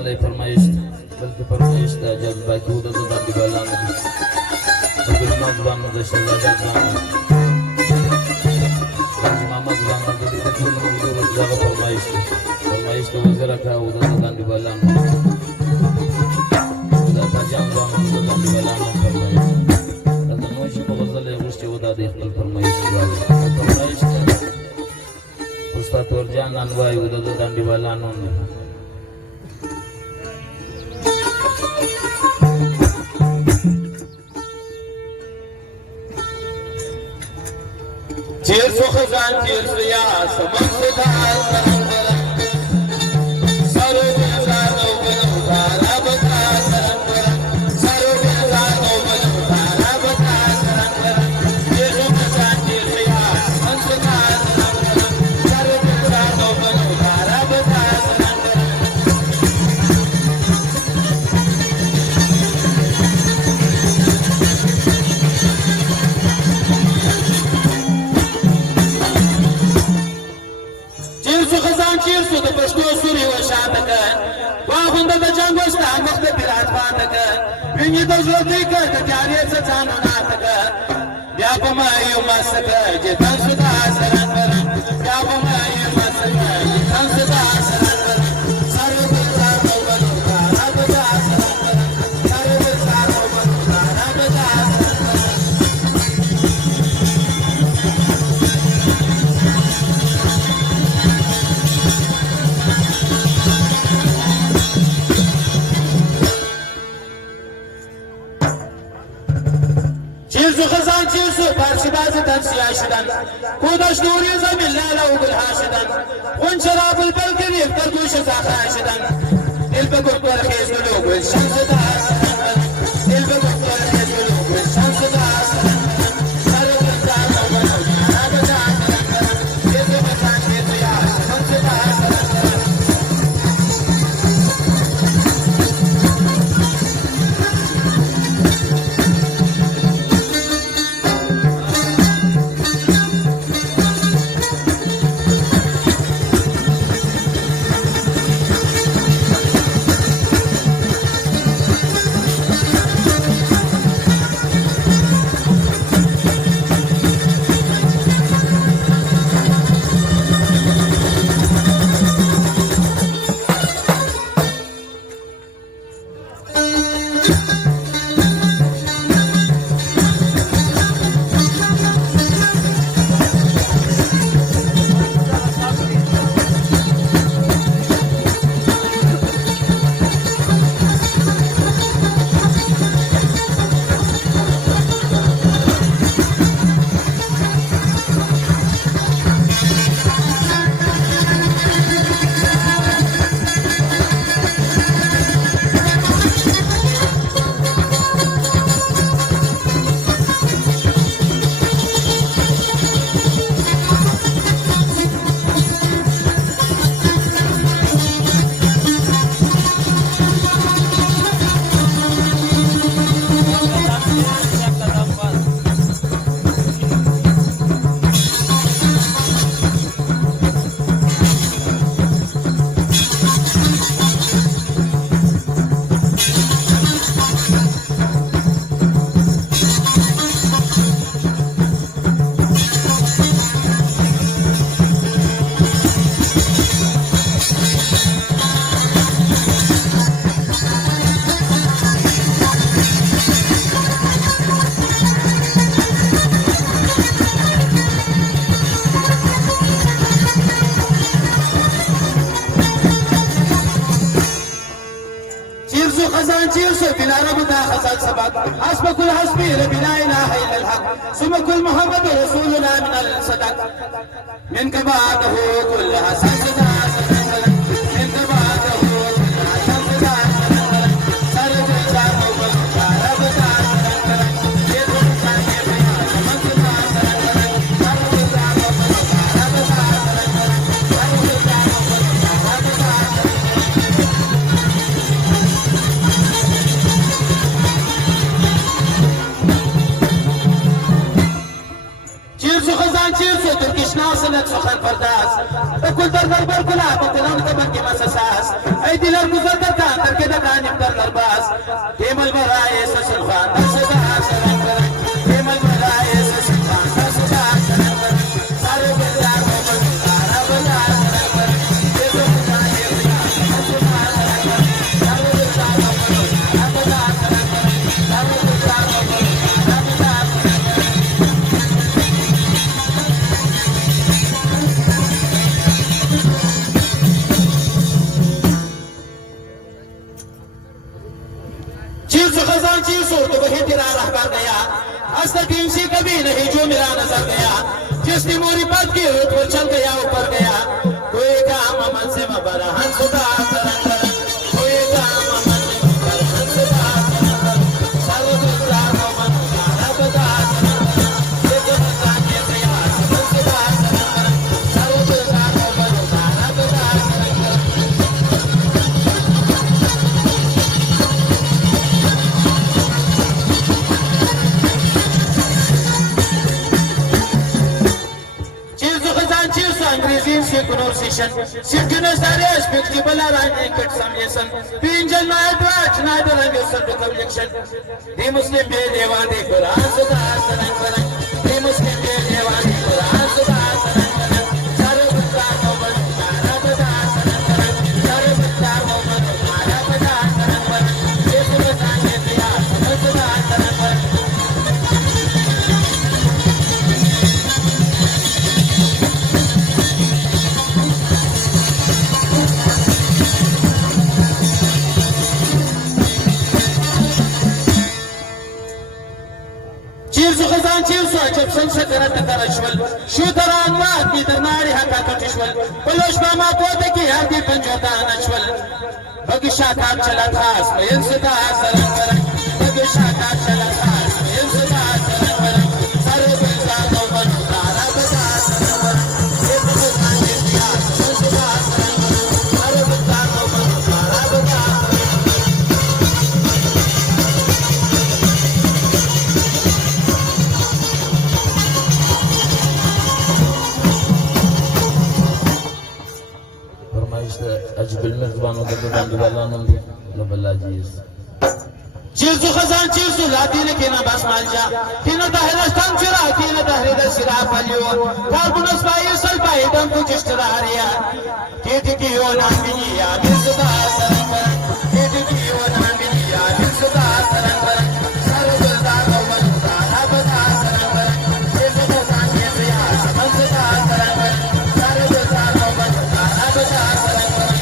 غزل فرمایش بلکې فرمایش ده جب باقي وده د باندې بالانو د ګلونو ځوانو د شهزاده ځوانو حاجي محمد ځوانو د دې ټول ملګرو دغه فرمایش ته وزره کړه وده د باندې بالانو دا تاجان ځوانو د باندې بالانو فرمایش دا د نوشي په غزل یې غوښتي وده د خپل فرمایش استاد ورجان انوای وده د باندې بالانو تیر سو خزان تیر سیا سمن سدا سرندر سرو بیزانو بنو دارا بتا سرندر سرو بیزانو بنو دارا بتا سرندر تیر سو خزان تیر سیا سمن سدا سرندر سرو بیزانو بنو دارا بتا سرندر چیر سو د پښتو سوري و شاته کړ واغونده د جنگ وستا مخ د پیرات پاته کړ ویني د زور دی کړ د جاري څه ځانو ناته کړ بیا په ما یو مسکه چې تاسو صدا سرندر بیا په ما یو مسکه چې تاسو صدا سرندر سره د سارو بنو دارا بدا سرندر سره د سارو بنو دارا بدا سرندر چیرسو خزان چیرسو پارسی بازی تنسی آشدن کودش دوری زمین لالا و گل هاشدن خون شراب البلگن افتر گوش زاخر آشدن دل بگو پرخیز گلو گل شمس دا آسدن دل بگو پرخیز گلو گل شمس دا آسدن سر گل زاخر بنو دارا بدا آسدن چیرسو خزان چیرسو یا شمس دا آسدن چیرسو بلا ربنا خزان سبق حسب كل حسبي لا اله الا الحق ثم كل محمد رسولنا من الصدق من كباته كل حسن صدا من كباته كل حسن صدا سر جزاء وبشار بدا چیرسو ترکش ناسلت سخن پرداز بکل در بربر کلا بطلان کبر کی مساساس ای دلر گذر در کان ही तेरा रहबर गया, अस्तीम सी कभी नहीं जो मेरा नजर गया, जिसने मोरी पद की रुत पर चल गया ऊपर गया, कोई काम मन से मबरा हंसदा सरंगर, कोई काम मन से मबरा हंसदा सरंगर, सर्वदा मन तारा बदा सरंगर, ये जो जाने से यार हंसदा सरंगर, सर्वदा मन तारा बदा सरंगर। Angrizin se conversation, Sirkunas Darius, Pitibala, and Kut Samyasan, Pinjal Nadrach, neither of your subject collection. They must be Deva, the Quran, so that's an anchor. They must be Deva, the Quran, so that's an anchor. Sarabata, Novan, Sarabata, Sanakara, Sarabata, Novan, Sarabata, Sanakara, Yesubata, Yesaya, Sarabata, Sanakara. जब संसद करशवल शूतरान वाद की तरनारी हका कटिशवल पलोशबा मा पोते की हरदी पंजोता नचवल बगिशा का चला खास में सदा सरंगर बगिशा का चला खास में सदा सरंगर सारे बेजा को मन तारा बजा सरंगर ये तो जाने दिया सदा सरंगर सारे बेजा को मन तारा बजा أجب المخبان وقدران ببالانم دي لبلا جيز چیزو خزان چیزو لاتین کینا بس مالجا کینا دهرستان چرا کینا دهرد سرا فلیو کاربونس بائی سل بائی دم کو چشترا ہریا کیتی کیو نامینیا بزدا سرنگر کیتی کیو نامینیا بزدا سرنگر سرگلدا قومن دارا بدا سرنگر چیزو خزان چیزیا سمنزدا سرنگر سرگلدا قومن دارا بدا سرنگر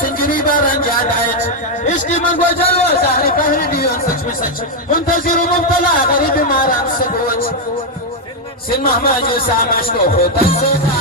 संजरी बारन जादायच इश्क मंगो जलो ज़ाहरी पहरी दियों सच में सच मुंतज़िर मुब्तला गरीब मारान सबोच सिन महमा जो सामश को होता सोता